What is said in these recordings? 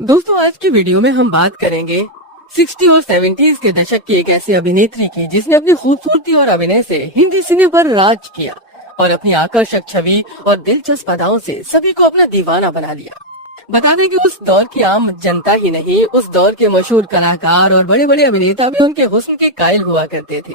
दोस्तों, आज की वीडियो में हम बात करेंगे 60 और 70s के दशक की एक ऐसी अभिनेत्री की जिसने अपनी खूबसूरती और अभिनय से हिंदी सिने पर राज किया और अपनी आकर्षक छवि और दिलचस्प अदाओं से सभी को अपना दीवाना बना लिया। बता दें कि उस दौर की आम जनता ही नहीं, उस दौर के मशहूर कलाकार और बड़े बड़े अभिनेता भी उनके हुस्न के कायल हुआ करते थे।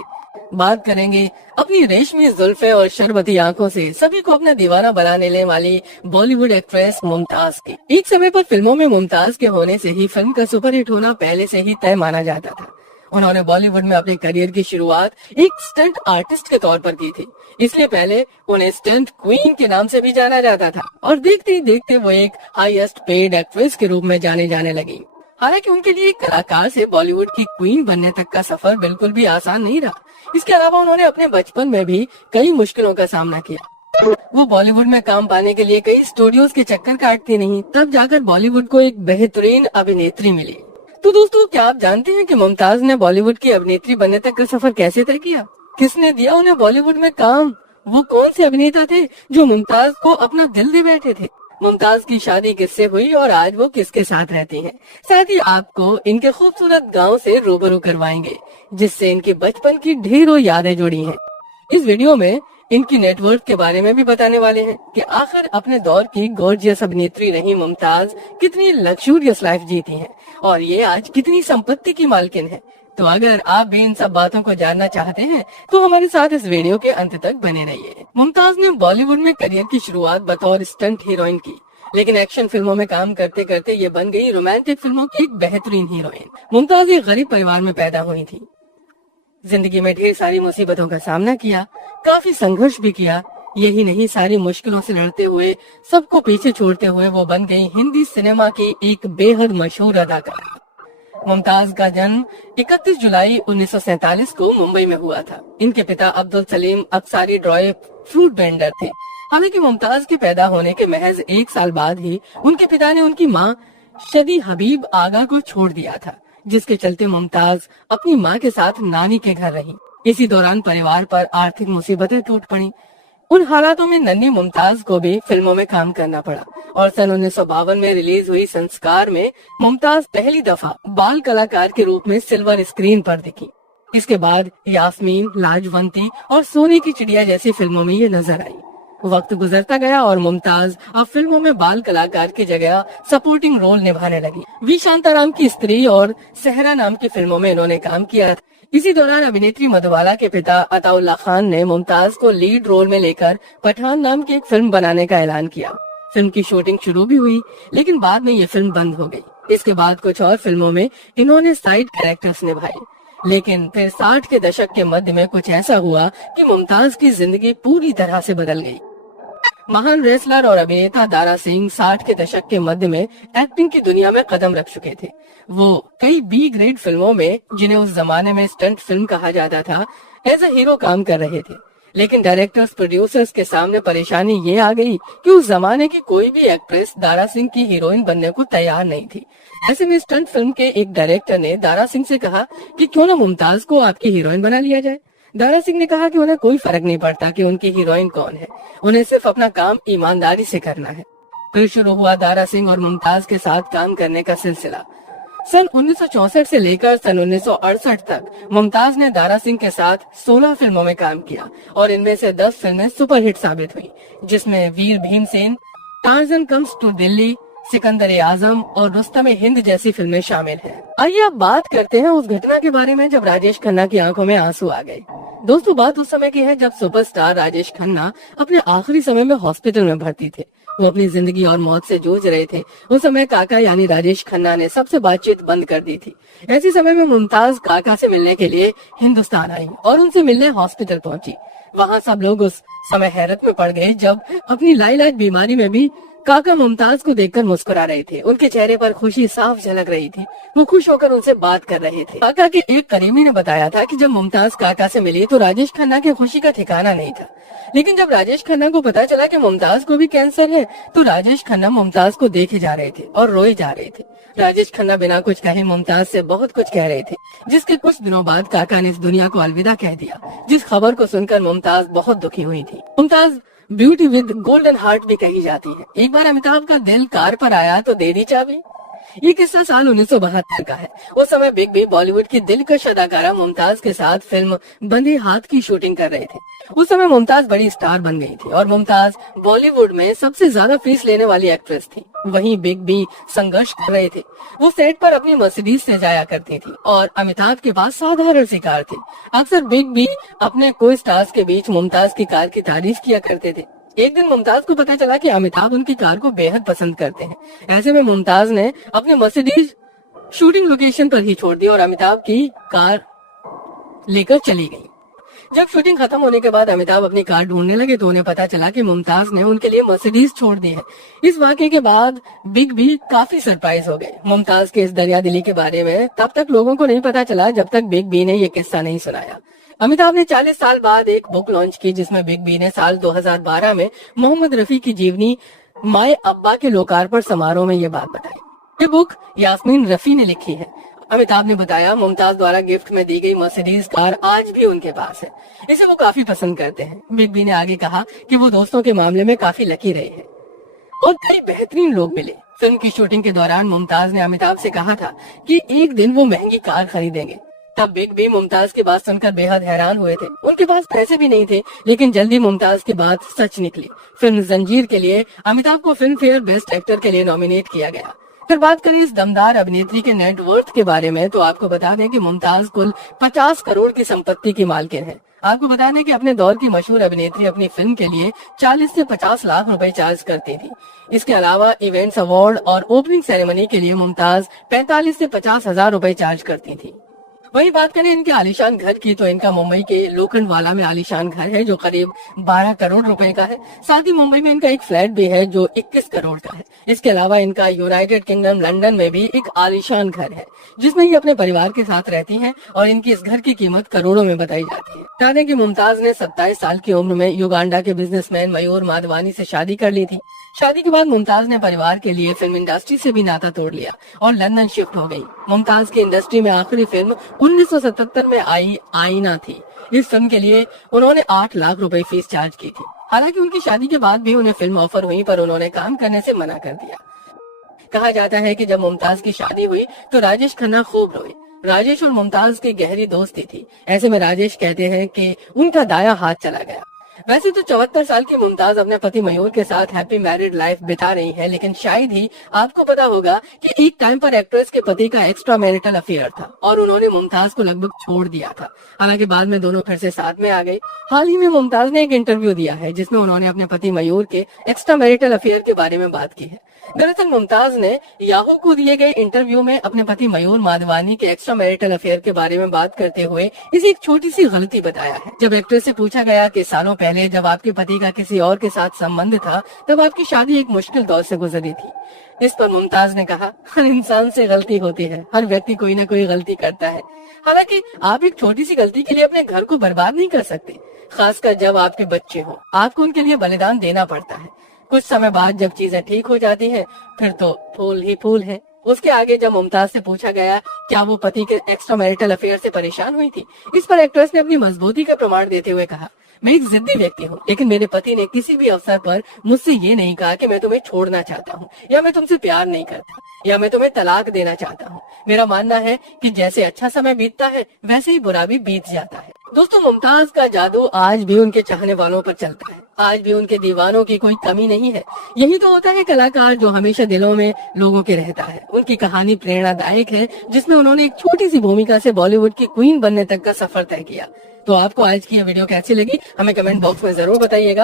बात करेंगे अपनी रेशमी जुल्फे और शरबती आंखों से सभी को अपना दीवाना बना लेने वाली बॉलीवुड एक्ट्रेस मुमताज की। एक समय पर फिल्मों में मुमताज के होने से ही फिल्म का सुपरहिट होना पहले से ही तय माना जाता था। उन्होंने बॉलीवुड में अपने करियर की शुरुआत एक स्टंट आर्टिस्ट के तौर पर की थी, इसलिए पहले उन्हें स्टंट क्वीन के नाम से भी जाना जाता था और देखते ही देखते वो एक हाईएस्ट पेड एक्ट्रेस के रूप में जाने जाने लगी। हालांकि उनके लिए एक कलाकार से बॉलीवुड की क्वीन बनने तक का सफर बिल्कुल भी आसान नहीं रहा। इसके अलावा उन्होंने अपने बचपन में भी कई मुश्किलों का सामना किया। वो बॉलीवुड में काम पाने के लिए कई स्टूडियोज के चक्कर काटती नहीं, तब जाकर बॉलीवुड को एक बेहतरीन अभिनेत्री मिली। तो दोस्तों, क्या आप जानते हैं कि मुमताज ने बॉलीवुड की अभिनेत्री बनने तक का सफर कैसे तय किया? किसने दिया उन्हें बॉलीवुड में काम? वो कौन से अभिनेता थे जो मुमताज को अपना दिल दे बैठे थे? मुमताज की शादी किससे हुई और आज वो किसके साथ रहती हैं? साथ ही आपको इनके खूबसूरत गांव से रूबरू करवाएंगे जिससे इनके बचपन की ढेरों यादें जुड़ी हैं। इस वीडियो में इनकी नेटवर्क के बारे में भी बताने वाले हैं कि आखिर अपने दौर की गॉर्जियस अभिनेत्री रही मुमताज कितनी लग्जूरियस लाइफ जीती हैं और ये आज कितनी संपत्ति की मालकिन है। तो अगर आप भी इन सब बातों को जानना चाहते हैं तो हमारे साथ इस वीडियो के अंत तक बने रहिए। मुमताज ने बॉलीवुड में करियर की शुरुआत बतौर स्टंट हीरोइन की, लेकिन एक्शन फिल्मों में काम करते करते ये बन गई रोमांटिक फिल्मों की एक बेहतरीन हीरोइन। मुमताज एक गरीब परिवार में पैदा हुई थी, जिंदगी में ढेर सारी मुसीबतों का सामना किया, काफी संघर्ष भी किया। यही नहीं, सारी मुश्किलों से लड़ते हुए, सबको पीछे छोड़ते हुए वो बन गई हिंदी सिनेमा की एक बेहद मशहूर अदाकारा। मुमताज का जन्म 31 जुलाई 1947 को मुंबई में हुआ था। इनके पिता Abdul Salim Aksari dry fruit vendor थे। हालांकि मुमताज के पैदा होने के महज 1 साल बाद ही उनके पिता ने उनकी मां शदी हबीब आगा को छोड़ दिया था, जिसके चलते मुमताज अपनी मां के साथ नानी के घर रही। इसी दौरान परिवार पर आर्थिक मुसीबतें टूट पड़ी। उन हालातों में नन्ही मुमताज को भी फिल्मों में काम करना पड़ा और सन 1952 में रिलीज हुई संस्कार में मुमताज पहली दफा बाल कलाकार के रूप में सिल्वर स्क्रीन पर दिखी। इसके बाद यास्मीन, लाजवंती और सोने की चिड़िया जैसी फिल्मों में ये नजर आई। वक्त गुजरता गया और मुमताज अब फिल्मों में बाल कलाकार की जगह सपोर्टिंग रोल निभाने लगी। वी शांताराम की स्त्री और सहरा नाम की फिल्मों में इन्होंने काम किया। इसी दौरान अभिनेत्री मधुबाला के पिता अताउल्ला खान ने मुमताज को लीड रोल में लेकर पठान नाम की एक फिल्म बनाने का ऐलान किया। फिल्म की शूटिंग शुरू भी हुई, लेकिन बाद में ये फिल्म बंद हो गई। इसके बाद कुछ और फिल्मों में इन्होंने साइड कैरेक्टर्स निभाए, लेकिन फिर 60 के दशक के मध्य में कुछ ऐसा हुआ कि मुमताज की जिंदगी पूरी तरह से बदल गई। महान रेसलर और अभिनेता दारा सिंह 60 के दशक के मध्य में एक्टिंग की दुनिया में कदम रख चुके थे। वो कई बी ग्रेड फिल्मों में, जिन्हें उस जमाने में स्टंट फिल्म कहा जाता था, एज अ हीरो काम कर रहे थे। लेकिन डायरेक्टर्स, प्रोड्यूसर्स के सामने परेशानी ये आ गई कि उस जमाने की कोई भी एक्ट्रेस दारा सिंह की हीरोइन बनने को तैयार नहीं थी। ऐसे में स्टंट फिल्म के एक डायरेक्टर ने दारा सिंह से कहा कि क्यों ना मुमताज को आपकी हीरोइन बना लिया जाए। दारा सिंह ने कहा कि उन्हें कोई फर्क नहीं पड़ता कि उनकी हीरोइन कौन है, उन्हें सिर्फ अपना काम ईमानदारी से करना है। फिर शुरू हुआ दारा सिंह और मुमताज के साथ काम करने का सिलसिला। सन 1964 से लेकर सन 1968 तक मुमताज ने दारा सिंह के साथ 16 फिल्मों में काम किया और इनमें से 10 फिल्में सुपरहिट साबित हुई, जिसमें Veer Bhimsen, Tarzan comes to Delhi, Sikandar Azam और रुस्तम हिंद जैसी फिल्में शामिल हैं। आइए अब बात करते हैं उस घटना के बारे में जब राजेश खन्ना की आंखों में आंसू आ गए। दोस्तों, बात उस समय की है जब सुपरस्टार राजेश खन्ना अपने आखिरी समय में हॉस्पिटल में भर्ती थे। वो अपनी जिंदगी और मौत से जूझ रहे थे। उस समय काका यानी राजेश खन्ना ने सबसे बातचीत बंद कर दी थी। ऐसे समय में मुमताज काका से मिलने के लिए हिंदुस्तान आई और उनसे मिलने हॉस्पिटल पहुंची। वहाँ सब लोग उस समय हैरत में पड़ गए जब अपनी लाइलाज बीमारी में भी काका मुमताज को देखकर मुस्कुरा रहे थे। उनके चेहरे पर खुशी साफ झलक रही थी। वो खुश होकर उनसे बात कर रहे थे। काका के एक करीबी ने बताया था कि जब मुमताज काका से मिली तो राजेश खन्ना की खुशी का ठिकाना नहीं था। लेकिन जब राजेश खन्ना को पता चला कि मुमताज को भी कैंसर है तो राजेश खन्ना मुमताज को देखे जा रहे थे और रोए जा रहे थे। राजेश खन्ना बिना कुछ कहे मुमताज से बहुत कुछ कह रहे थे, जिसके कुछ दिनों बाद काका ने इस दुनिया को अलविदा कह दिया, जिस खबर को सुनकर मुमताज बहुत दुखी हुई थी। Mumtaz beauty with golden heart भी कही जाती है। एक बार अमिताभ का दिल कार पर आया तो दे दी चाबी। ये किस्सा साल 1972 का है। उस समय बिग बी बॉलीवुड की दिलकश अदाकारा मुमताज के साथ फिल्म बंदे हाथ की शूटिंग कर रहे थे। उस समय मुमताज बड़ी स्टार बन गई थी और मुमताज बॉलीवुड में सबसे ज्यादा फीस लेने वाली एक्ट्रेस थी। वहीं बिग बी संघर्ष कर रहे थे। वो सेट पर अपनी मर्सिडीज से जाया करती थी और अमिताभ के पास साधारण सी कार थी। अक्सर बिग बी अपने को स्टार्स के बीच मुमताज की कार की तारीफ किया करते थे। एक दिन मुमताज को पता चला कि अमिताभ उनकी कार को बेहद पसंद करते हैं। ऐसे में मुमताज ने अपनी मर्सिडीज शूटिंग लोकेशन पर ही छोड़ दी और अमिताभ की कार लेकर चली गई। जब शूटिंग खत्म होने के बाद अमिताभ अपनी कार ढूंढने लगे तो उन्हें पता चला कि मुमताज ने उनके लिए मर्सिडीज छोड़ दी है। इस वाकये के बाद बिग बी काफी सरप्राइज हो गए। मुमताज के इस दरियादिली के बारे में तब तक लोगों को नहीं पता चला जब तक बिग बी ने ये किस्सा नहीं सुनाया। अमिताभ ने 40 साल बाद एक बुक लॉन्च की जिसमें बिग बी ने साल 2012 में मोहम्मद रफी की जीवनी माए अब्बा के लोकार्पण समारोह में ये बात बताई। ये बुक यास्मीन रफी ने लिखी है। अमिताभ ने बताया मुमताज द्वारा गिफ्ट में दी गई मर्सिडीज कार आज भी उनके पास है। इसे वो काफी पसंद करते हैं। बिग बी ने आगे कहा कि वो दोस्तों के मामले में काफी लकी रहे हैं और कई बेहतरीन लोग मिले। फिल्म की शूटिंग के दौरान मुमताज ने अमिताभ से कहा था कि एक दिन वो महंगी कार खरीदेंगे। तब बिग बी मुमताज की बात सुनकर बेहद हैरान हुए थे। उनके पास पैसे भी नहीं थे, लेकिन जल्दी मुमताज की बात सच निकली। फिल्म जंजीर के लिए अमिताभ को फिल्म फेयर बेस्ट एक्टर के लिए नॉमिनेट किया गया। फिर बात करें इस दमदार अभिनेत्री के नेटवर्थ के बारे में तो आपको बता दें कि मुमताज कुल 50 करोड़ की संपत्ति की मालकिन है। आपको बता दें कि अपने दौर की मशहूर अभिनेत्री अपनी फिल्म के लिए 40 से 50 लाख रुपए चार्ज करती थी। इसके अलावा इवेंट्स, अवार्ड और ओपनिंग सेरेमनी के लिए मुमताज 45 से 50 हजार रुपए चार्ज करती थी। वही बात करें इनके आलीशान घर की तो इनका मुंबई के लोखंडवाला में आलीशान घर है जो करीब 12 करोड़ रुपए का है। साथ ही मुंबई में इनका एक फ्लैट भी है जो 21 करोड़ का है। इसके अलावा इनका यूनाइटेड किंगडम लंदन में भी एक आलीशान घर है जिसमें ये अपने परिवार के साथ रहती हैं और इनकी इस घर की कीमत करोड़ों में बताई जाती है। बता दें कि मुमताज ने 27 साल की उम्र में युगांडा के बिजनेसमैन मयूर माधवानी से शादी कर ली थी। शादी के बाद मुमताज ने परिवार के लिए फिल्म इंडस्ट्री से भी नाता तोड़ लिया और लंदन शिफ्ट हो गई। मुमताज की इंडस्ट्री में आखिरी फिल्म 1977 में आई आईना थी। इस फिल्म के लिए उन्होंने 8 लाख रुपए फीस चार्ज की थी। हालांकि उनकी शादी के बाद भी उन्हें फिल्म ऑफर हुई पर उन्होंने काम करने से मना कर दिया। कहा जाता है कि जब मुमताज की शादी हुई तो राजेश खन्ना खूब रोए। राजेश और मुमताज की गहरी दोस्ती थी। ऐसे में राजेश कहते हैं कि उनका दाया हाथ चला गया। वैसे तो 74 साल की मुमताज अपने पति मयूर के साथ हैप्पी मैरिड लाइफ बिता रही है, लेकिन शायद ही आपको पता होगा कि एक टाइम पर एक्ट्रेस के पति का एक्स्ट्रा मैरिटल अफेयर था और उन्होंने मुमताज को लगभग छोड़ दिया था। हालांकि बाद में दोनों फिर से साथ में आ गए। हाल ही में मुमताज ने एक इंटरव्यू दिया है जिसमें उन्होंने अपने पति मयूर के एक्स्ट्रा मैरिटल अफेयर के बारे में बात की है। दरअसल मुमताज ने याहू को दिए गए इंटरव्यू में अपने पति मयूर माधवानी के एक्स्ट्रा मैरिटल अफेयर के बारे में बात करते हुए इसे एक छोटी सी गलती बताया है। जब एक्ट्रेस से पूछा गया कि सालों पहले जब आपके पति का किसी और के साथ संबंध था तब आपकी शादी एक मुश्किल दौर से गुजरी थी। इस पर मुमताज ने कहा, हर इंसान से गलती होती है, हर व्यक्ति कोई ना कोई गलती करता है। हालांकि आप एक छोटी सी गलती के लिए अपने घर को बर्बाद नहीं कर सकते, खासकर जब आपके बच्चे हो। आपको उनके लिए बलिदान देना पड़ता है। कुछ समय बाद जब चीजें ठीक हो जाती हैं फिर तो फूल ही फूल है। उसके आगे जब मुमताज से पूछा गया क्या वो पति के एक्स्ट्रा मैरिटल अफेयर से परेशान हुई थी, इस पर एक्ट्रेस ने अपनी मजबूती का प्रमाण देते हुए कहा, मैं एक जिद्दी व्यक्ति हूँ, लेकिन मेरे पति ने किसी भी अवसर पर मुझसे ये नहीं कहा कि मैं तुम्हें छोड़ना चाहता हूँ या मैं तुमसे प्यार नहीं करता या मैं तुम्हें तलाक देना चाहता हूँ। मेरा मानना है कि जैसे अच्छा समय बीतता है वैसे ही बुरा भी बीत जाता है। दोस्तों, मुमताज का जादू आज भी उनके चाहने वालों पर चलता है। आज भी उनके दीवानों की कोई कमी नहीं है। यही तो होता है कलाकार जो हमेशा दिलों में लोगों के रहता है। उनकी कहानी प्रेरणादायक है जिसमें उन्होंने एक छोटी सी भूमिका से बॉलीवुड की क्वीन बनने तक का सफर तय किया। तो आपको आज की ये वीडियो कैसी लगी हमें कमेंट बॉक्स में जरूर बताइएगा।